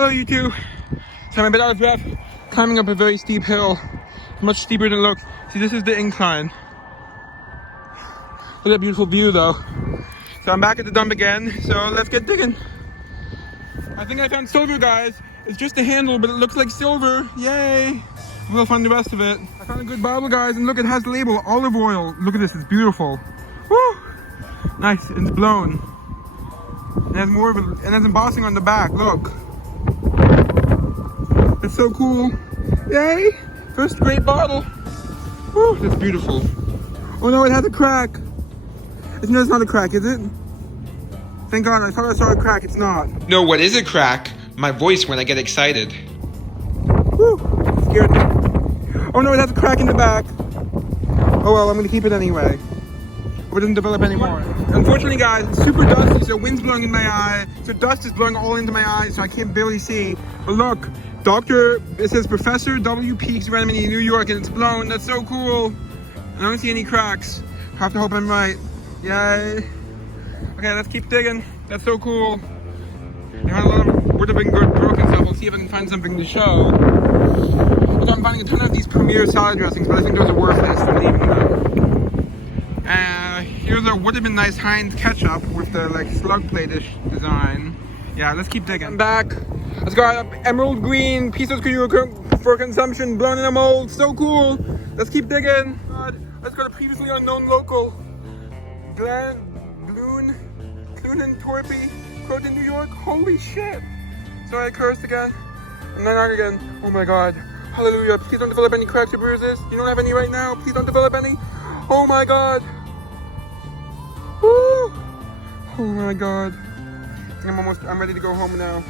Hello YouTube. So I'm a bit out of breath, climbing up a very steep hill. Much steeper than it looks. See, this is the incline. Look at that beautiful view though. So I'm back at the dump again, so let's get digging. I think I found silver, guys. It's just a handle, but it looks like silver. Yay! We'll find the rest of it. I found a good bottle, guys, and look, it has the label olive oil. Look at this, it's beautiful. Woo! Nice, it's blown. It has more of it, and there's embossing on the back, look. It's so cool. Yay! First great bottle. Woo, that's beautiful. Oh no, it has a crack. No, it's not a crack, is it? Thank God, I thought I saw a crack, it's not. No, what is a crack? My voice when I get excited. Woo, scared me. Oh no, it has a crack in the back. Oh well, I'm gonna keep it anyway. Hope it doesn't develop anymore. Unfortunately, guys, it's super dusty, so wind's blowing in my eye. So dust is blowing all into my eyes, so I can't barely see. But look, it says Professor W. Peaks Veterinary, New York, and it's blown. That's so cool. I don't see any cracks. I have to hope I'm right. Yay. Okay, let's keep digging. That's so cool. There are a lot of would have been good broken stuff. We'll see if I can find something to show. Look, I'm finding a ton of these Premier salad dressings, but I think those are worthless. I'm leaving them. Here's a would have been nice Heinz ketchup with the like slug plate-ish design. Yeah, let's keep digging. I'm back. Let's go up emerald green pieces for consumption, blown in a mold. So cool. Let's keep digging. Let's go to previously unknown local. Clune and Torpy, Croton, New York. Holy shit. Sorry, I cursed again. And then not again. Oh my God. Hallelujah. Please don't develop any cracks or bruises. You don't have any right now. Please don't develop any. Oh my God. Woo. Oh my God. I'm ready to go home now.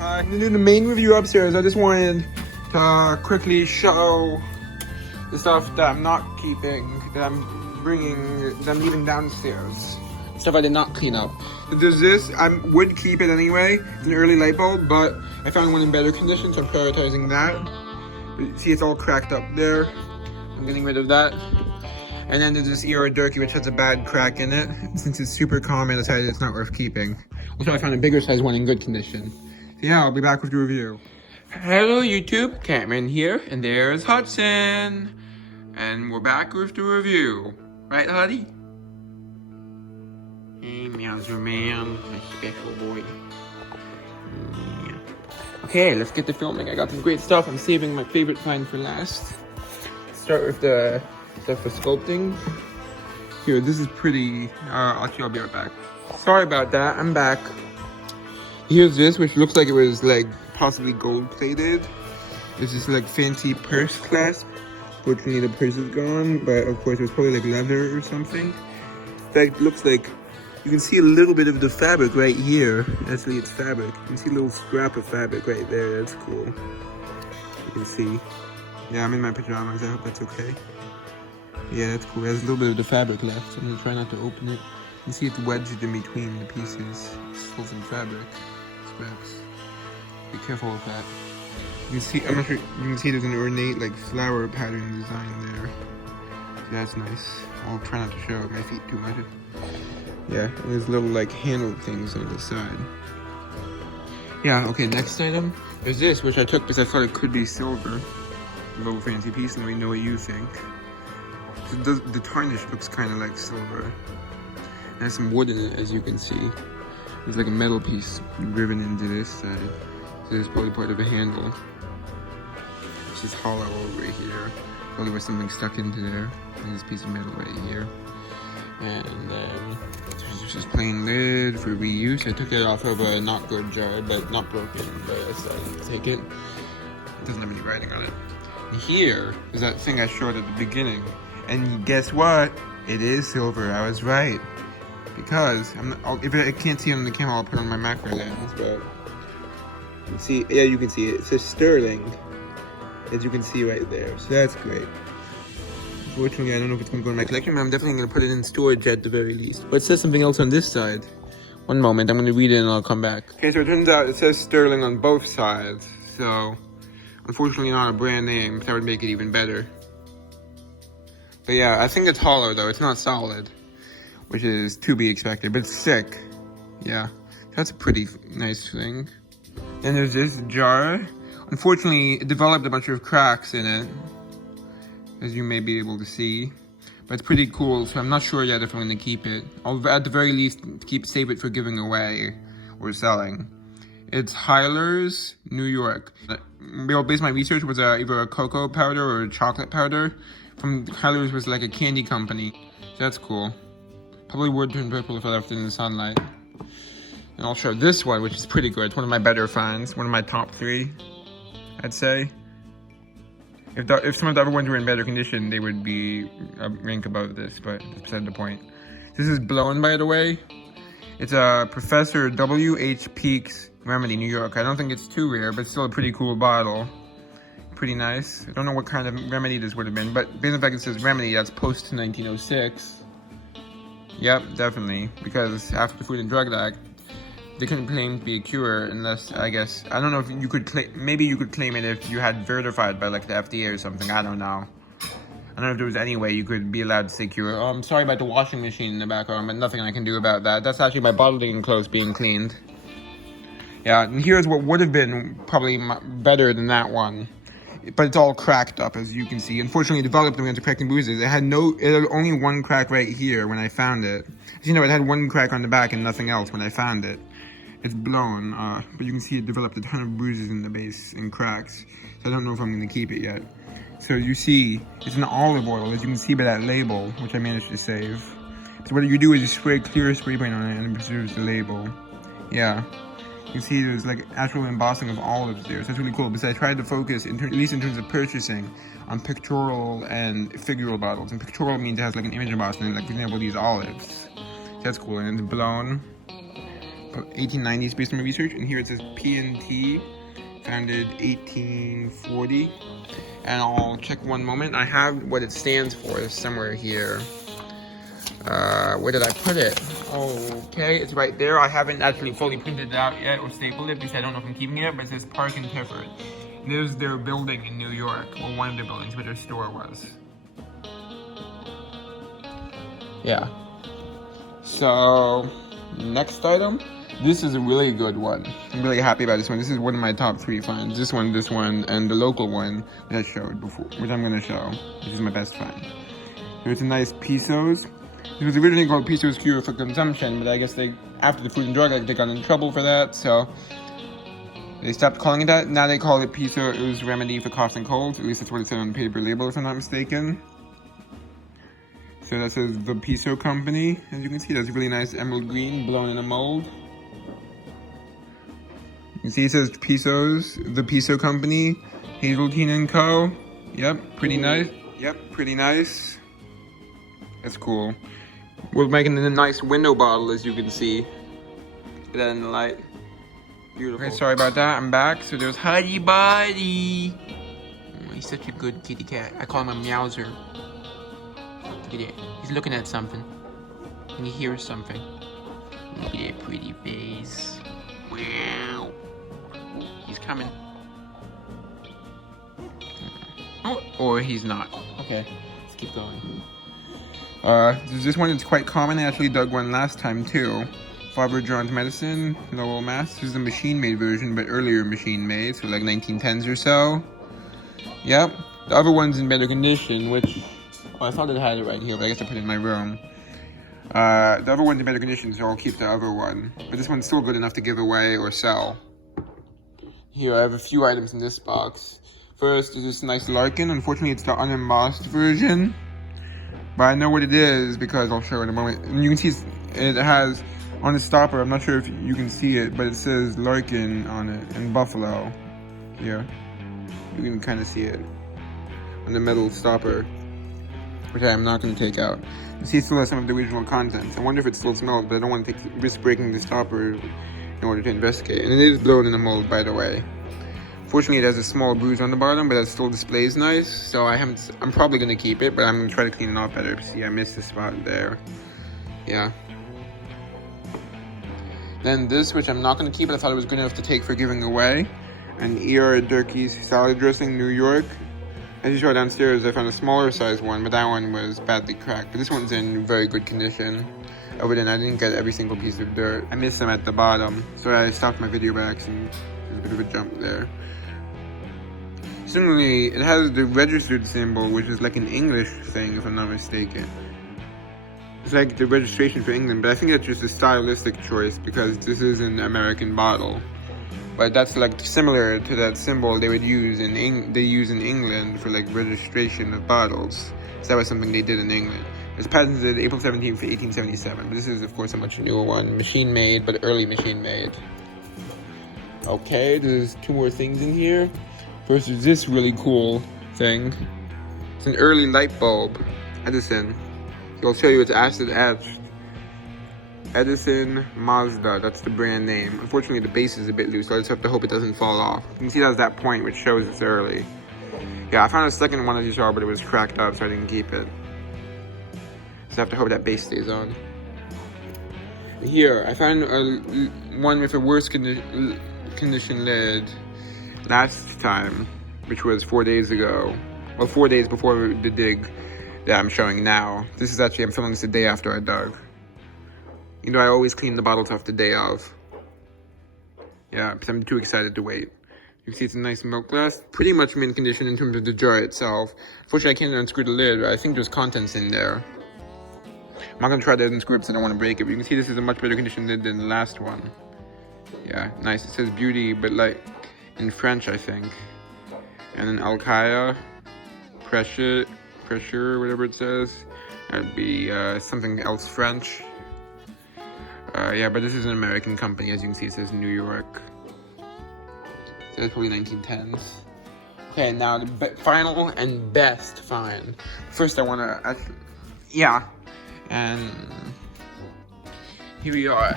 I'm gonna do the main review upstairs. I just wanted to quickly show the stuff that I'm not keeping, that I'm leaving downstairs. Stuff I did not clean up. There's this, I would keep it anyway. It's an early light bulb, but I found one in better condition, so I'm prioritizing that. But see, it's all cracked up there. I'm getting rid of that. And then there's this ER Durkee, which has a bad crack in it. Since it's super calm, I decided it's not worth keeping. Also, I found a bigger size one in good condition. So yeah, I'll be back with the review. Hello YouTube, Cameron here, and there's Hudson. And we're back with the review. Right, Huddy? Hey, Meowser Man, my special boy. Yeah. Okay, let's get to filming. I got some great stuff. I'm saving my favorite find for last. Start with the stuff for sculpting. Here, this is pretty. Actually, I'll be right back. Sorry about that. I'm back. Here's this, which looks like it was like possibly gold plated. This is like fancy purse clasp. Fortunately, the purse is gone, but of course, it was probably like leather or something. In fact, it looks like you can see a little bit of the fabric right here. Actually, it's fabric. You can see a little scrap of fabric right there. That's cool. You can see. Yeah, I'm in my pajamas. I hope that's okay. Yeah, that's cool. There's a little bit of the fabric left. I'm gonna try not to open it. You can see it's wedged in between the pieces. It's still some fabric. Scraps. Be careful with that. You can see, I'm not sure, you can see there's an ornate like flower pattern design there. So that's nice. I'll try not to show my feet too much. Yeah, and there's little like handle things on the side. Yeah, okay, next item. There's this, which I took because I thought it could be silver. A little fancy piece, and let me know what you think. So the tarnish looks kind of like silver. It has some wood in it, as you can see. There's like a metal piece driven into this side. So this is probably part of a handle. This is hollow over here. Probably was something stuck into there. And this piece of metal right here. And then there's just plain lid for reuse. I took it off of a not good jar, but not broken. But I decided to take it. It doesn't have any writing on it. And here is that thing I showed at the beginning. And guess what? It is silver. I was right. Because if I can't see it on the camera, I'll put it on my macro lens. But you can see, yeah, you can see it. It says sterling, as you can see right there. So that's great. Unfortunately, I don't know if it's going to go in my collection, but I'm definitely going to put it in storage at the very least. But it says something else on this side. One moment, I'm going to read it and I'll come back. Okay, so it turns out it says sterling on both sides. So, unfortunately not a brand name. That would make it even better. But yeah, I think it's hollow though. It's not solid, which is to be expected, but it's sick. Yeah, that's a pretty nice thing. Then there's this jar. Unfortunately, it developed a bunch of cracks in it, as you may be able to see. But it's pretty cool, so I'm not sure yet if I'm going to keep it. I'll at the very least save it for giving away or selling. It's Hyler's, New York. Based my research was either a cocoa powder or a chocolate powder. From Hyler's was like a candy company. So that's cool. Probably would turn purple if I left it in the sunlight. And I'll show this one, which is pretty good. It's one of my better finds. One of my top 3, I'd say. If some of the other ones were in better condition, they would be a rank above this, but that's beside the point. This is blown, by the way. It's a Professor W.H. Peak's Remedy, New York. I don't think it's too rare, but it's still a pretty cool bottle. Pretty nice. I don't know what kind of remedy this would have been, but based on the fact it says remedy, that's post 1906. Yep, definitely. Because after the Food and Drug Act, they couldn't claim to be a cure unless, I guess, I don't know if you could claim, maybe you could claim it if you had verified by like the FDA or something, I don't know. I don't know if there was any way you could be allowed to say cure. Oh, I'm sorry about the washing machine in the background, but nothing I can do about that. That's actually my bottling clothes being cleaned. Yeah, and here's what would have been probably better than that one. But it's all cracked up, as you can see. Unfortunately, it developed into cracking bruises. It had only one crack right here when I found it. As you know, it had one crack on the back and nothing else when I found it. It's blown, but you can see it developed a ton of bruises in the base and cracks. So I don't know if I'm going to keep it yet. So you see, it's an olive oil, as you can see by that label, which I managed to save. So what you do is you spray clear spray paint on it and it preserves the label. Yeah. You can see there's like actual embossing of olives there, so it's really cool. Because I tried to focus, at least in terms of purchasing, on pictorial and figural bottles. And pictorial means it has like an image embossing, like for example these olives. So that's cool, and it's blown. 1890s based on my research, and here it says P&T, founded 1840. And I'll check one moment. I have what it stands for somewhere here. Where did I put it? Okay, it's right there. I haven't actually fully printed it out yet or stapled it because I don't know if I'm keeping it, but it says Park and Tifford. There's their building in New York, or one of their buildings where their store was. Yeah. So, next item. This is a really good one. I'm really happy about this one. This is one of my top 3 finds. This one, and the local one that I showed before, which I'm going to show, which is my best find. Here's a nice Pisos. It was originally called Pisos Cure for Consumption, but I guess after the Food and Drug Act, they got in trouble for that, so they stopped calling it that. Now they call it Pisos Remedy for Coughs and Colds. At least that's what it said on the paper label, if I'm not mistaken. So that says the Piso Company. As you can see, that's really nice emerald green, blown in a mold. You can see it says Pisos, the Piso Company, Hazeltine & Co. Yep, pretty nice. Yep, pretty nice. That's cool. We're making a nice window bottle, as you can see. Get that in the light. Beautiful. Okay, sorry about that. I'm back. So there's Huddy Buddy. Oh, he's such a good kitty cat. I call him a meowser. Look at it. He's looking at something. And he hears something. Look at that pretty face. Wow. He's coming. Oh, or he's not. Okay, let's keep going. This one is quite common. I actually dug one last time too. Father John's Medicine, Lowell, Mass. This is a machine-made version, but earlier machine-made, so like 1910s or so. Yep. The other one's in better condition, which... Oh, I thought it had it right here, but I guess I put it in my room. The other one's in better condition, so I'll keep the other one. But this one's still good enough to give away or sell. Here, I have a few items in this box. First is this nice Larkin. Unfortunately, it's the unembossed version. But I know what it is because I'll show it in a moment. And you can see it has on the stopper, I'm not sure if you can see it, but it says Larkin on it in Buffalo. Here. You can kind of see it on the metal stopper, which I am not going to take out. You see it still has some of the original contents. I wonder if it still smells, but I don't want to risk breaking the stopper in order to investigate. And it is blown in a mold, by the way. Fortunately, it has a small bruise on the bottom, but it still displays nice. So I'm probably going to keep it, but I'm going to try to clean it off better. See, I missed the spot there. Yeah. Then this, which I'm not going to keep, but I thought it was good enough to take for giving away. An E.R. Durkee's salad dressing, New York. As you saw downstairs, I found a smaller size one, but that one was badly cracked. But this one's in very good condition. Other than I didn't get every single piece of dirt. I missed some at the bottom, so I stopped my video by accident. There's a bit of a jump there. Similarly, it has the registered symbol, which is like an English thing, if I'm not mistaken. It's like the registration for England, but I think that's just a stylistic choice because this is an American bottle. But that's like similar to that symbol they would use in England for like registration of bottles. So that was something they did in England. It was patented April 17th, 1877. But this is, of course, a much newer one, machine-made, but early machine-made. Okay, there's two more things in here. First is this really cool thing. It's an early light bulb, Edison. I'll show you it's acid etched. Edison Mazda, that's the brand name. Unfortunately, the base is a bit loose, so I just have to hope it doesn't fall off. You can see that's that point, which shows it's early. Yeah, I found a second one as you saw, but it was cracked up, so I didn't keep it. Just have to hope that base stays on. Here, I found one with a worse condition lid last time, which was 4 days ago. Well, 4 days before the dig that I'm showing now. This is actually, I'm filming this the day after I dug. You know, I always clean the bottles off the day of. Yeah, because I'm too excited to wait. You can see it's a nice milk glass. Pretty much mint condition in terms of the jar itself. Unfortunately, I can't unscrew the lid, but I think there's contents in there. I'm not going to try to unscrew it because I don't want to break it, but you can see this is a much better condition lid than the last one. Yeah, nice. It says beauty, but like in French, I think. And then Alkaya, pressure, whatever it says. That'd be something else French. Yeah, but this is an American company. As you can see, it says New York. So it's probably 1910s. Okay, now the final and best find. First, I want to... yeah. And here we are.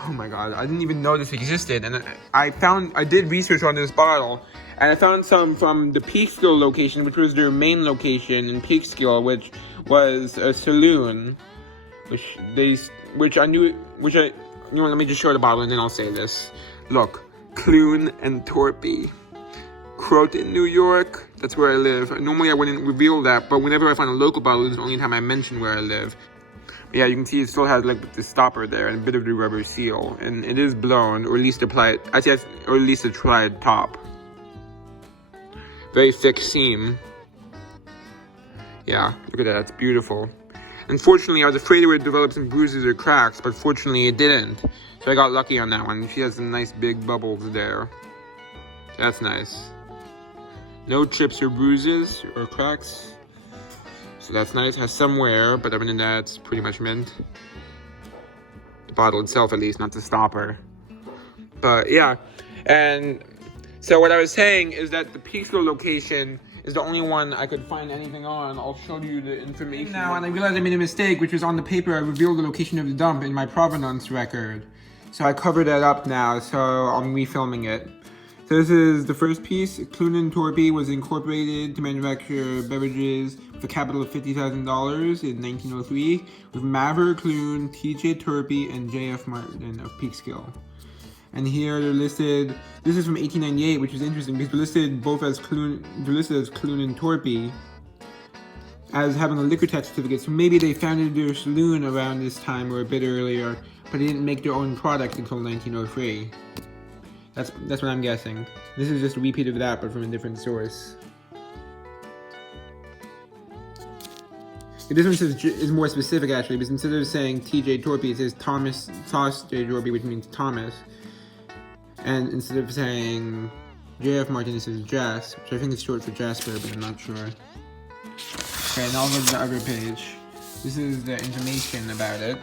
Oh my god, I didn't even know this existed. And I did research on this bottle. And I found some from the Peekskill location, which was their main location in Peekskill, which was a saloon. Let me just show the bottle and then I'll say this. Look, Clune and Torpy. Croton, New York, that's where I live. Normally I wouldn't reveal that, but whenever I find a local bottle, it's the only time I mention where I live. But yeah, you can see it still has like the stopper there and a bit of the rubber seal. And it is blown, or at least applied, or at least a tried top. Very thick seam. Yeah, look at that, it's beautiful. Unfortunately, I was afraid it would develop some bruises or cracks, but fortunately it didn't. So I got lucky on that one. She has some nice big bubbles there. That's nice. No chips or bruises or cracks. So that's nice. Has some wear, but other than that, it's pretty much mint. The bottle itself, at least, not the stopper. But yeah, and so what I was saying is that the Peekskill location is the only one I could find anything on. I'll show you the information now, and I realized I made a mistake, which was on the paper. I revealed the location of the dump in my provenance record. So I covered that up now, so I'm refilming it. So this is the first piece. Clune & Torpy was incorporated to manufacture beverages with a capital of $50,000 in 1903 with Maver Clune, T.J. Torpy, and J.F. Martin of Peekskill. And here they're listed. This is from 1898, which is interesting because they're listed both as Clune. They're listed as Clune & Torpy as having a liquor tax certificate. So maybe they founded their saloon around this time or a bit earlier, but they didn't make their own product until 1903. That's what I'm guessing. This is just a repeat of that, but from a different source. This one says is more specific actually, because instead of saying T.J. Torpy, it says Thomas J. Torpy, which means Thomas. And instead of saying J.F. Martin, it says Jas, which I think is short for Jasper, but I'm not sure. Okay, now I'll go to the other page. This is the information about it.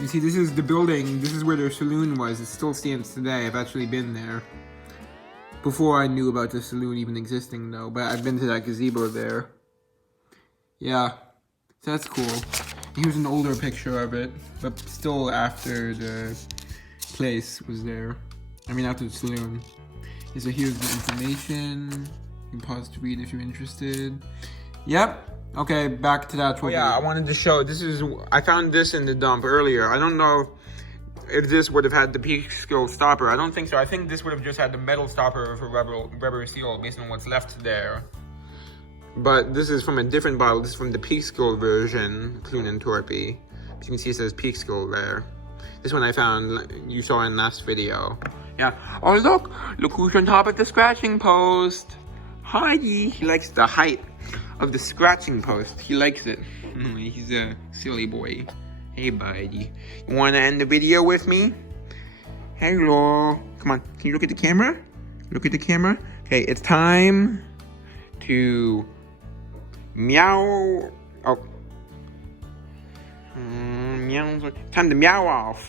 You see, this is the building, this is where their saloon was. It still stands today. I've actually been there. Before I knew about the saloon even existing though, but I've been to that gazebo there. Yeah, so that's cool. Here's an older picture of it, but still after the place was there. I mean, after the saloon. Okay, so here's the information. You can pause to read if you're interested. Yep. Okay, back to that. Oh, yeah, I wanted to show, I found this in the dump earlier. I don't know if this would have had the Peekskill stopper. I don't think so. I think this would have just had the metal stopper for rubber seal based on what's left there. But this is from a different bottle. This is from the Peekskill version, Clune & Torpy. As you can see, it says Peekskill there. This one I found, you saw in last video. Yeah. Oh, look who's on top of the scratching post. Heidi. He likes the height of the scratching post. He likes it. He's a silly boy. Hey, buddy. You want to end the video with me? Hello. Come on. Can you look at the camera? Look at the camera. Okay, it's time to meow. Oh. Meow. Time to meow off.